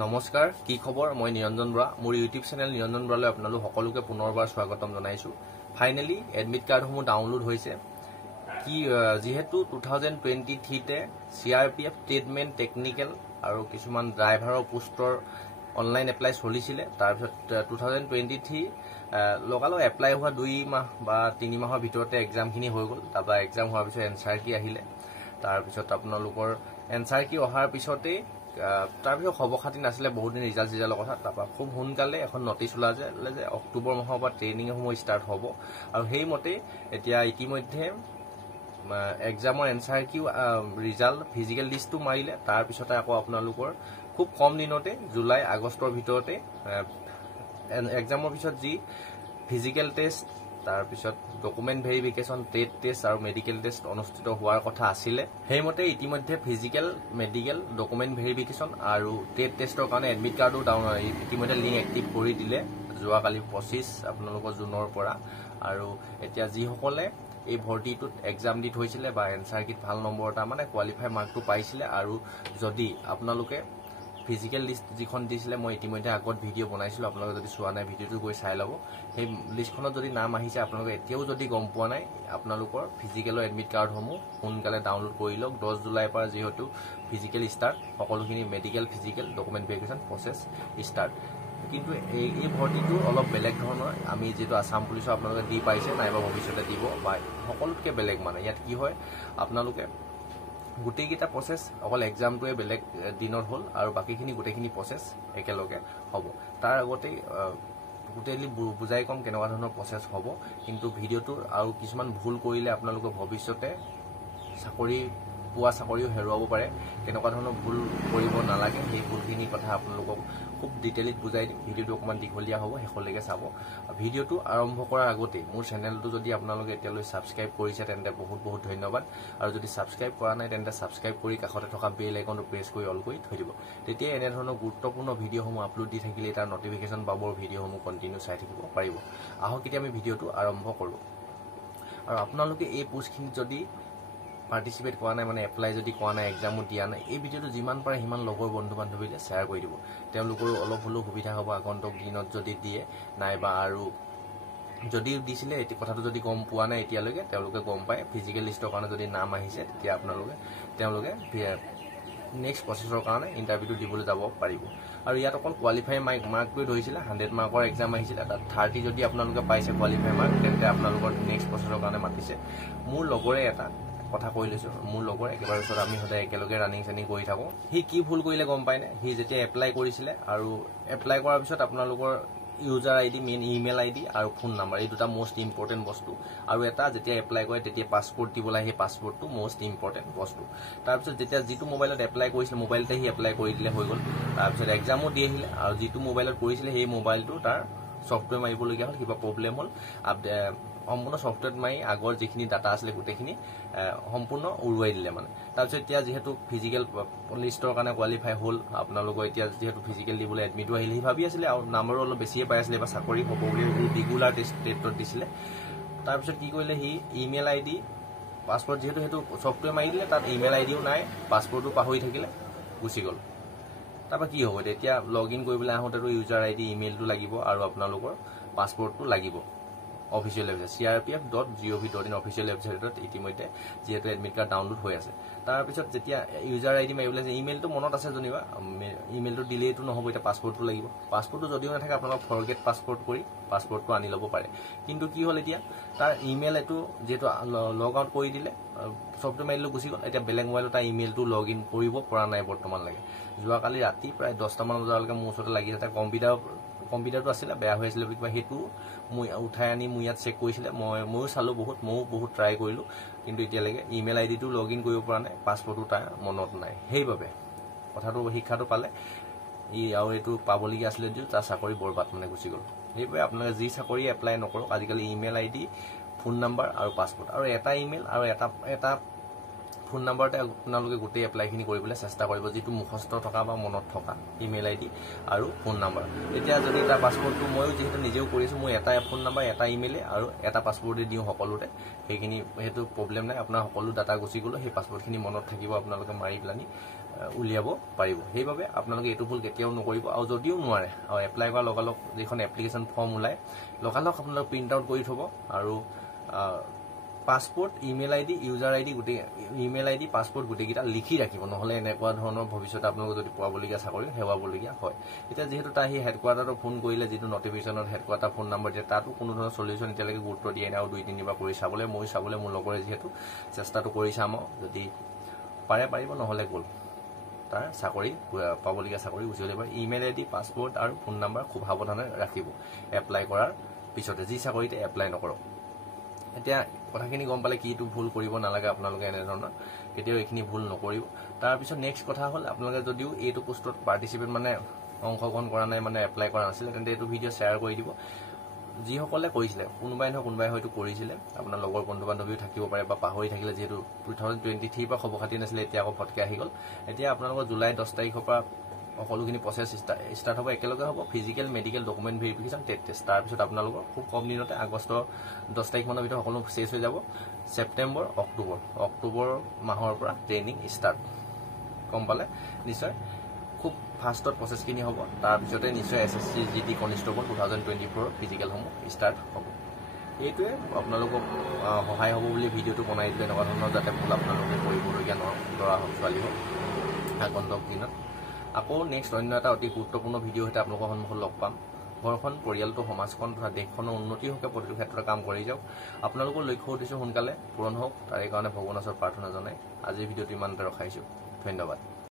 নমস্কাৰ, কি খবৰ? মই নিৰঞ্জন বৰা। মোৰ ইউটিউব চেনেল নিৰঞ্জন বৰালৈ আপোনালোক সকলোকে পুনৰবাৰ স্বাগতম জনাইছোঁ। ফাইনেলি এডমিট কাৰ্ডসমূহ ডাউনলোড হৈছে। যিহেতু 2023তে CRPF ট্ৰেডমেন টেকনিকেল আৰু কিছুমান ড্ৰাইভাৰৰ পোষ্টৰ অনলাইন এপ্লাই চলিছিলে। তাৰপিছত 2023 লগালগ এপ্লাই হোৱা 2 মাহ বা 3 মাহৰ ভিতৰতে এক্সামখিনি হৈ গ'ল। তাৰপৰা এক্সাম হোৱাৰ পিছত এনচাৰ কি আহিলে। তাৰপিছত আপোনালোকৰ এনচাৰ কি অহাৰ পিছতেই তাৰপিছত খবৰ খাতি নাছিলে, বহুত দিন ৰিজাল্টৰ কথা। তাৰপৰা খুব সোনকালে এখন নটিচ ওলালে যে অক্টোবৰ মাহৰ পৰা ট্ৰেইনিংসমূহ ষ্টাৰ্ট হ'ব। আৰু সেইমতে এতিয়া ইতিমধ্যে এক্সামৰ এনচাৰ কিউ ৰিজাল্ট ফিজিকেল লিষ্টটো মাৰিলে। তাৰপিছতে আকৌ আপোনালোকৰ খুব কম দিনতে জুলাই আগষ্টৰ ভিতৰতে এক্সামৰ পিছত যি ফিজিকেল টেষ্ট, তাৰপিছত ডকুমেণ্ট ভেৰিফিকেশ্যন, ট্ৰেড টেষ্ট আৰু মেডিকেল টেষ্ট অনুষ্ঠিত হোৱাৰ কথা আছিলে। সেইমতে ইতিমধ্যে ফিজিকেল, মেডিকেল, ডকুমেণ্ট ভেৰিফিকেশ্যন আৰু ট্ৰেড টেষ্টৰ কাৰণে এডমিট কাৰ্ডো ইতিমধ্যে লিংক এক্টিভ কৰি দিলে যোৱাকালি 25 আপোনালোকৰ জুনৰ পৰা। আৰু এতিয়া যিসকলে এই ভৰ্তিটোত এক্সাম দি থৈছিলে বা এনচাৰ কিট ভাল নম্বৰ এটা মানে কোৱালিফাই মাৰ্কটো পাইছিলে, আৰু যদি আপোনালোকে ফিজিকেল লিষ্ট যিখন দিছিলে, মই ইতিমধ্যে আগত ভিডিঅ' বনাইছিলোঁ, আপোনালোকে যদি চোৱা নাই ভিডিঅ'টো গৈ চাই ল'ব। সেই লিষ্টখনত যদি নাম আহিছে, আপোনালোকে এতিয়াও যদি গম পোৱা নাই, আপোনালোকৰ ফিজিকেলৰ এডমিট কাৰ্ডসমূহ সোনকালে ডাউনলোড কৰি লওক। 10 জুলাইৰ পৰা যিহেতু ফিজিকেল ষ্টাৰ্ট, সকলোখিনি medical, physical, document verification process start. কিন্তু এই ভৰ্তিটো অলপ বেলেগ ধৰণৰ। আমি যিটো আছাম পুলিচৰ আপোনালোকে দি পাইছে নাইবা ভৱিষ্যতে দিব, বা সকলোতকৈ বেলেগ মানে ইয়াত কি হয়, আপোনালোকে গোটেইকেইটা প্ৰচেছ অকল এক্সামটোৱে বেলেগ দিনত হ'ল আৰু বাকীখিনি গোটেইখিনি প্ৰচেছ একেলগে হ'ব। তাৰ আগতেই গোটেইলি বুজাই ক'ম কেনেকুৱা ধৰণৰ প্ৰচেছ হ'ব। কিন্তু ভিডিঅ'টো আৰু কিছুমান ভুল কৰিলে আপোনালোকে ভৱিষ্যতে চাকৰিও হেৰুৱাব পাৰে। কেনেকুৱা ধৰণৰ ভুল কৰিব নালাগে সেই ভুলখিনি কথা আপোনালোকক খুব ডিটেইলিত বুজাই দিম। ভিডিঅ'টো অকণমান দীঘলীয়া হ'ব, শেষলৈকে চাব। ভিডিঅ'টো আৰম্ভ কৰাৰ আগতেই মোৰ চেনেলটো যদি আপোনালোকে এতিয়ালৈ ছাবস্ক্ৰাইব কৰিছে তেন্তে বহুত বহুত ধন্যবাদ। আৰু যদি ছাবস্ক্ৰাইব কৰা নাই তেন্তে ছাবস্ক্ৰাইব কৰি কাষতে থকা বেল আইকনটো প্ৰেছ কৰি অল কৰি থৈ দিব। তেতিয়া এনেধৰণৰ গুৰুত্বপূৰ্ণ ভিডিঅ'সমূহ আপলোড দি থাকিলে তাৰ নটিফিকেশ্যন পাব, ভিডিঅ'সমূহ কণ্টিনিউ চাই থাকিব পাৰিব। আহক এতিয়া আমি ভিডিঅ'টো আৰম্ভ কৰোঁ। আৰু আপোনালোকে এই পোষ্টখিনিত যদি পাৰ্টিচিপেট কৰা নাই, মানে এপ্লাই যদি কৰা নাই, এক্সামো দিয়া নাই, এই ভিডিঅ'টো যিমান পাৰে সিমান লগৰ বন্ধু বান্ধৱীলৈ শ্বেয়াৰ কৰি দিব। তেওঁলোকৰো অলপ হ'লেও সুবিধা হ'ব আগন্তুক দিনত যদি দিয়ে, নাইবা আৰু যদি দিছিলে এই কথাটো যদি গম পোৱা নাই এতিয়ালৈকে, তেওঁলোকে গম পায়। ফিজিকেল লিষ্টৰ কাৰণে যদি নাম আহিছে তেতিয়া তেওঁলোকে নেক্সট প্ৰচেছৰ কাৰণে ইণ্টাৰভিউটো দিবলৈ যাব পাৰিব। আৰু ইয়াত অকল কোৱালিফাই মাৰ্কটোৱে ধৰিছিলে। 100 মাৰ্কৰ এক্সাম আহিছিলে, তাত 30 যদি আপোনালোকে পাইছে কোৱালিফাই মাৰ্ক, তেন্তে আপোনালোকৰ নেক্সট প্ৰচেছৰ কাৰণে মাতিছে। মোৰ লগৰে এটা কথা কৈ লৈছোঁ, মোৰ লগৰ একেবাৰে ওচৰত আমি সদায় একেলগে ৰানিং চানিং কৰি থাকোঁ। সি কি ভুল কৰিলে গম পায়নে? সি যেতিয়া এপ্লাই কৰিছিলে, আৰু এপ্লাই কৰাৰ পিছত আপোনালোকৰ user ID, main email ID আৰু ফোন নাম্বাৰ, এই দুটা মষ্ট ইম্পৰ্টেণ্ট বস্তু। আৰু এটা যেতিয়া এপ্লাই কৰে তেতিয়া পাছপৰ্ট দিব লাগে, সেই পাছপৰ্টটো মষ্ট ইম্পৰ্টেণ্ট বস্তু। তাৰপিছত যেতিয়া যিটো মোবাইলত এপ্লাই কৰিছিলে, মোবাইলতে সি এপ্লাই কৰি দিলে, হৈ গ'ল। তাৰপিছত এক্সামো দি আহিলে, আৰু যিটো মোবাইলত কৰিছিলে সেই মোবাইলটো তাৰ ছফ্টৱেৰ মাৰিবলগীয়া হ'ল, কিবা প্ৰব্লেম হ'ল। সম্পূৰ্ণ ছফ্টৱেৰত মাৰি আগৰ যিখিনি ডাটা আছিলে গোটেইখিনি সম্পূৰ্ণ উৰুৱাই দিলে মানে। তাৰপিছত এতিয়া যিহেতু ফিজিকেল লিষ্টৰ কাৰণে কোৱালিফাই হ'ল, আপোনালোকৰ এতিয়া যিহেতু ফিজিকেল দিবলৈ এডমিটো আহিলে, সি ভাবি আছিলে আৰু নাম্বাৰো অলপ বেছিয়ে পাই আছিলে, বা চাকৰি হ'ব বুলি ৰেগুলাৰ টেষ্টত দিছিলে। তাৰপিছত কি কৰিলে, সি ইমেইল আইডি, পাছপৰ্ট যিহেতু সেইটো ছফ্টৱেৰ মাৰি দিলে, তাত ইমেইল আইডিও নাই, পাছপৰ্টো পাহৰি থাকিলে, গুচি গ'ল। তাৰপৰা কি হ'ব এতিয়া? লগ ইন কৰিবলৈ আহোঁতেতো ইউজাৰ আইডি, ইমেইলটো লাগিব আৰু আপোনালোকৰ পাছপৰ্টটো লাগিব। অফিচিয়েল ৱেবছাইট crpf.gov.in অফিচিয়েল ৱেবছাইটত ইতিমধ্যে যিহেতু এডমিট কাৰ্ড ডাউনলোড হৈ আছে। তাৰপিছত যেতিয়া ইউজাৰ আইডি মাৰিবলৈ আছে, ইমেইলটো মনত আছে যেনিবা, ইমেইলটো দিলেইটো নহ'ব, এতিয়া পাছপৰ্টটো লাগিব। পাছপৰ্টটো যদিও নাথাকে আপোনালোক ফৰগেট পাছপৰ্ট কৰি পাছপৰ্টটো আনি ল'ব পাৰে। কিন্তু কি হ'ল এতিয়া, তাৰ ইমেইল এইটো যিহেতু লগ আউট কৰি দিলে, ছফ্টৱেৰ মাৰিলেও গুচি গ'ল। এতিয়া বেলেগ মোবাইলত তাৰ ইমেইলটো লগ ইন কৰিব পৰা নাই বৰ্তমানলৈকে। যোৱাকালি ৰাতি প্ৰায় 10টামান বজালৈকে মোৰ ওচৰতে লাগি আছে। কম্পিউটাৰটো আছিলে, বেয়া হৈ আছিলে বুলি কিবা, সেইটো মই উঠাই আনি মোৰ ইয়াত চেক কৰিছিলে। ময়ো চালোঁ ময়ো বহুত ট্ৰাই কৰিলোঁ, কিন্তু এতিয়ালৈকে ইমেইল আইডিটো লগ ইন কৰিব পৰা নাই, পাছপৰ্টটো তাৰ মনত নাই। সেইবাবে শিক্ষাটো পালে আৰু এইটো পাবলগীয়া আছিলে যদিও তাৰ চাকৰি বৰবাদ মানে গুচি গ'ল। সেইবাবে আপোনালোকে যি চাকৰি এপ্লাই নকৰক, আজিকালি ইমেইল আইডি, ফোন নাম্বাৰ আৰু পাছপৰ্ট, আৰু এটা ইমেইল আৰু এটা ফোন নাম্বাৰতে আপোনালোকে গোটেই এপ্লাইখিনি কৰিবলৈ চেষ্টা কৰিব, যিটো মুখস্থ থকা বা মনত থকা ইমেইল আইডি আৰু ফোন নাম্বাৰ। এতিয়া যদি তাৰ পাছপৰ্টটো ময়ো যিহেতু নিজেও কৰিছোঁ, মই এটা ফোন নাম্বাৰ, এটা ইমেইলে আৰু এটা পাছপৰ্টে দিওঁ সকলোতে, সেইটো প্ৰব্লেম নাই। আপোনাৰ সকলো ডাটা গুচি গ'লেও সেই পাছপৰ্টখিনি মনত থাকিব, আপোনালোকে মাৰি পেলানি উলিয়াব পাৰিব সেইবাবে আপোনালোকে এইটো ভুল কেতিয়াও নকৰিব আৰু যদিও নোৱাৰে আৰু এপ্লাই কৰাৰ লগালগ যিখন এপ্লিকেশ্যন ফৰ্ম ওলায় লগালগ আপোনালোকে প্ৰিণ্ট আউট কৰি থ'ব আৰু passport email ID user ID গোটেই ইমেইল আইডি পাছপোৰ্ট গোটেইকেইটা লিখি ৰাখিব নহ'লে এনেকুৱা ধৰণৰ ভৱিষ্যতে আপোনালোকে যদি পোৱাবলগীয়া চাকৰি হেৰুৱাবলগীয়া হয় এতিয়া যিহেতু তাৰ সেই হেডকোৱাৰ্টাৰত ফোন কৰিলে যিটো নটিফিকেশ্যনত হেডকোৱাৰ্টাৰ ফোন নম্বৰ দিয়ে তাতো কোনো ধৰণৰ চলিউশ্যন এতিয়ালৈকে গুৰুত্ব দিয়া নাই আৰু 2-3বাৰ কৰি চাবলৈ মোৰ লগৰে যিহেতু চেষ্টাটো কৰি চাম যদি পাৰিব নহ'লে গ'ল তাৰ চাকৰি পাবলগীয়া চাকৰি গুচি যাব ইমেইল আইডি পাছপোৰ্ট আৰু ফোন নম্বৰ খুব সাৱধানে ৰাখিব এপ্লাই কৰাৰ পিছতে যি চাকৰিতে এপ্লাই নকৰক এতিয়া কথাখিনি গম পালে কিটো ভুল কৰিব নালাগে আপোনালোকে এনেধৰণৰ কেতিয়াও এইখিনি ভুল নকৰিব তাৰপিছত নেক্সট কথা হ'ল আপোনালোকে যদিও এইটো পোষ্টত পাৰ্টিচিপেট মানে অংশগ্ৰহণ কৰা নাই মানে এপ্লাই কৰা নাছিলে তেন্তে এইটো ভিডিঅ' শ্বেয়াৰ কৰি দিব যিসকলে কৰিছিলে কোনোবাই নহয় কোনোবাই হয়তো কৰিছিলে আপোনাৰ লগৰ বন্ধু বান্ধৱীও থাকিব পাৰে বা পাহৰি থাকিলে যিহেতু 2023 পৰা খবৰ খাতি নাছিলে এতিয়া আকৌ ফটকে আহি গ'ল এতিয়া আপোনালোকৰ জুলাই 10 তাৰিখৰ পৰা সকলোখিনি প্ৰচেছ ষ্টাৰ্ট হ'ব একেলগে হ'ব physical medical document verification test তাৰপিছত আপোনালোকৰ খুব কম দিনতে আগষ্টৰ 10 তাৰিখমানৰ ভিতৰত সকলো চেছ হৈ যাব ছেপ্টেম্বৰ অক্টোবৰ মাহৰ পৰা ট্ৰেইনিং ষ্টাৰ্ট গম পালে নিশ্চয় খুব ফাষ্টত প্ৰচেছখিনি হ'ব তাৰপিছতে নিশ্চয় SSC GT কনষ্টেবল 2024 ফিজিকেলসমূহ ষ্টাৰ্ট হ'ব এইটোৱে আপোনালোকক সহায় হ'ব বুলি ভিডিঅ'টো বনাই দিলে এনেকুৱা ধৰণৰ যাতে ভুল আপোনালোকে কৰিবলগীয়া ল'ৰা হওক ছোৱালী হওক আগন্তুক দিনত আকৌ নেক্সট অন্য এটা অতি গুৰুত্বপূৰ্ণ ভিডিঅ' সৈতে আপোনালোকৰ সন্মুখত লগ পাম ঘৰখন পৰিয়ালটো সমাজখন তথা দেশখনৰ উন্নতিৰ হকে প্ৰতিটো ক্ষেত্ৰত কাম কৰি যাওক আপোনালোকৰ লক্ষ্য উদ্দেশ্য সোনকালে পূৰণ হওক তাৰে কাৰণে ভগৱানৰ ওচৰত প্ৰাৰ্থনা জনাই আজিৰ ভিডিঅ'টো ইমানতে ৰখাইছোঁ ধন্যবাদ